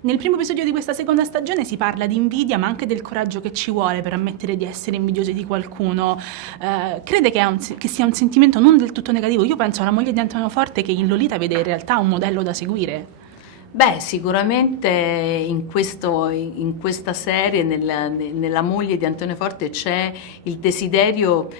Nel primo episodio di questa seconda stagione si parla di invidia, ma anche del coraggio che ci vuole per ammettere di essere invidiosi di qualcuno. Crede che sia un sentimento non del tutto negativo? Io penso alla moglie di Antonio Forte, che in Lolita vede in realtà un modello da seguire. Beh, sicuramente in questa serie, nella moglie di Antonio Forte, c'è il desiderio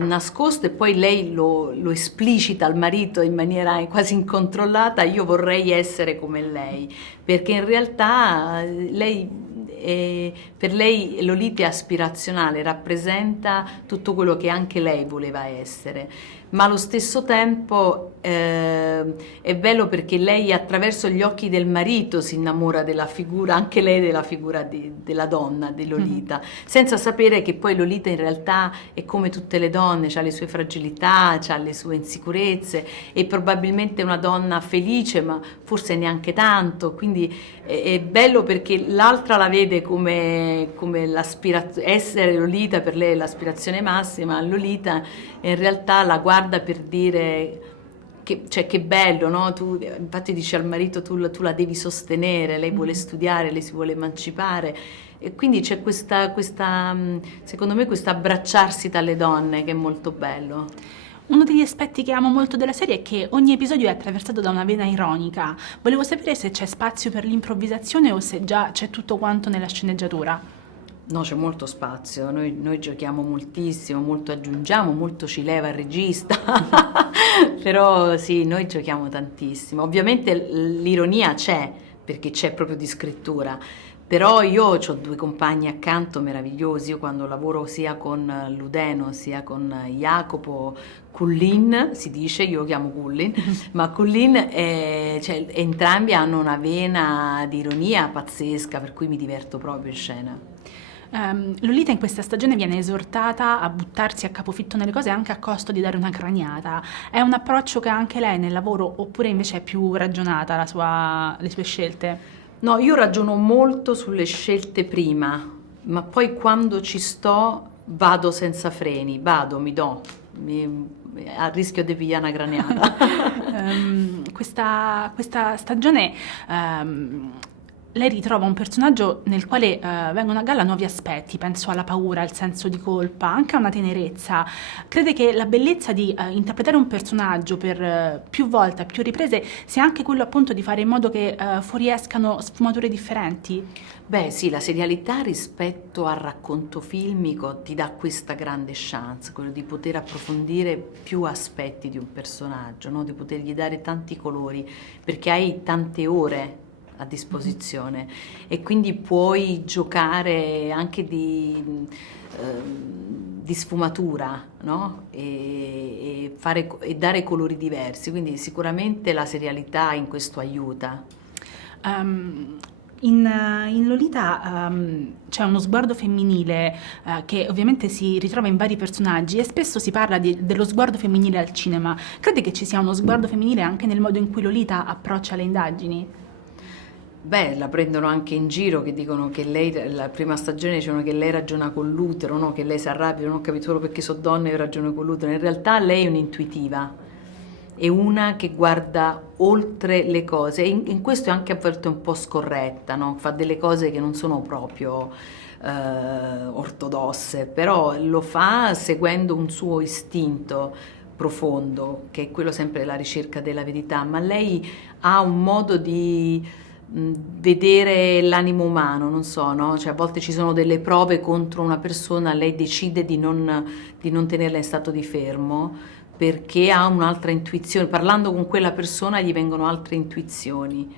nascosto e poi lei lo esplicita al marito in maniera quasi incontrollata: io vorrei essere come lei, perché in realtà per lei Lolita è aspirazionale, rappresenta tutto quello che anche lei voleva essere. Ma allo stesso tempo è bello perché lei attraverso gli occhi del marito si innamora della figura, anche lei della figura della donna, di Lolita, senza sapere che poi Lolita in realtà è come tutte le donne, ha le sue fragilità, ha le sue insicurezze, è probabilmente una donna felice, ma forse neanche tanto, quindi è bello perché l'altra la vede come l'aspirazione, essere Lolita per lei è l'aspirazione massima, Lolita in realtà la guarda per dire che bello, no? Tu, infatti dice al marito tu la devi sostenere, lei vuole studiare, lei si vuole emancipare, e quindi c'è secondo me questo abbracciarsi dalle donne che è molto bello. Uno degli aspetti che amo molto della serie è che ogni episodio è attraversato da una vena ironica. Volevo sapere se c'è spazio per l'improvvisazione o se già c'è tutto quanto nella sceneggiatura. No, c'è molto spazio, noi giochiamo moltissimo, molto aggiungiamo, molto ci leva il regista, però sì, noi giochiamo tantissimo. Ovviamente l'ironia c'è, perché c'è proprio di scrittura, però io ho due compagni accanto meravigliosi, io quando lavoro sia con Ludeno sia con Jacopo, Cullin si dice, io lo chiamo Cullin, ma Cullin, cioè, entrambi hanno una vena di ironia pazzesca, per cui mi diverto proprio in scena. Lolita in questa stagione viene esortata a buttarsi a capofitto nelle cose anche a costo di dare una craniata. È un approccio che ha anche lei nel lavoro oppure invece è più ragionata le sue scelte? No, io ragiono molto sulle scelte prima, ma poi quando ci sto vado senza freni, mi do, a rischio di pigliare una graniata. Questa stagione lei ritrova un personaggio nel quale vengono a galla nuovi aspetti, penso alla paura, al senso di colpa, anche a una tenerezza. Crede che la bellezza di interpretare un personaggio per più volte, a più riprese, sia anche quello appunto di fare in modo che fuoriescano sfumature differenti? Beh, sì, la serialità rispetto al racconto filmico ti dà questa grande chance, quello di poter approfondire più aspetti di un personaggio, no? Di potergli dare tanti colori, perché hai tante ore a disposizione e quindi puoi giocare anche di sfumatura, no? E dare colori diversi, quindi sicuramente la serialità in questo aiuta. Um, in Lolita c'è uno sguardo femminile che ovviamente si ritrova in vari personaggi e spesso si parla dello sguardo femminile al cinema. Crede che ci sia uno sguardo femminile anche nel modo in cui Lolita approccia le indagini? Beh, la prendono anche in giro, che dicono che lei, la prima stagione dicevano che lei ragiona con l'utero, no? Che lei si arrabbia, non ho capito solo perché sono donna e io ragiono con l'utero. In realtà lei è un'intuitiva, è una che guarda oltre le cose, e in questo è anche a volte un po' scorretta, no? Fa delle cose che non sono proprio ortodosse, però lo fa seguendo un suo istinto profondo, che è quello sempre della ricerca della verità, ma lei ha un modo di vedere l'animo umano, non so, no? Cioè, a volte ci sono delle prove contro una persona, lei decide di non tenerla in stato di fermo perché ha un'altra intuizione, parlando con quella persona gli vengono altre intuizioni.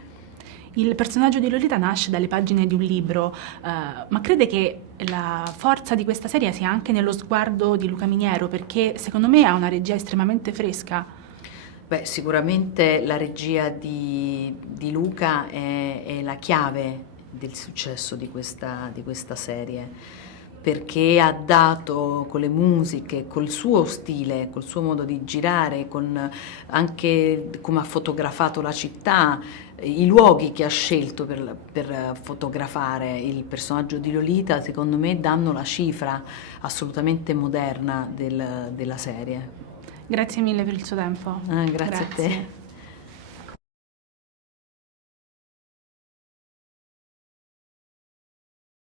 Il personaggio di Lolita nasce dalle pagine di un libro, ma crede che la forza di questa serie sia anche nello sguardo di Luca Miniero, perché secondo me ha una regia estremamente fresca. Beh, sicuramente la regia di Luca è la chiave del successo di questa serie, perché ha dato con le musiche, col suo stile, col suo modo di girare, con anche come ha fotografato la città, i luoghi che ha scelto per fotografare il personaggio di Lolita, secondo me danno la cifra assolutamente moderna della serie. Grazie mille per il suo tempo. Grazie a te.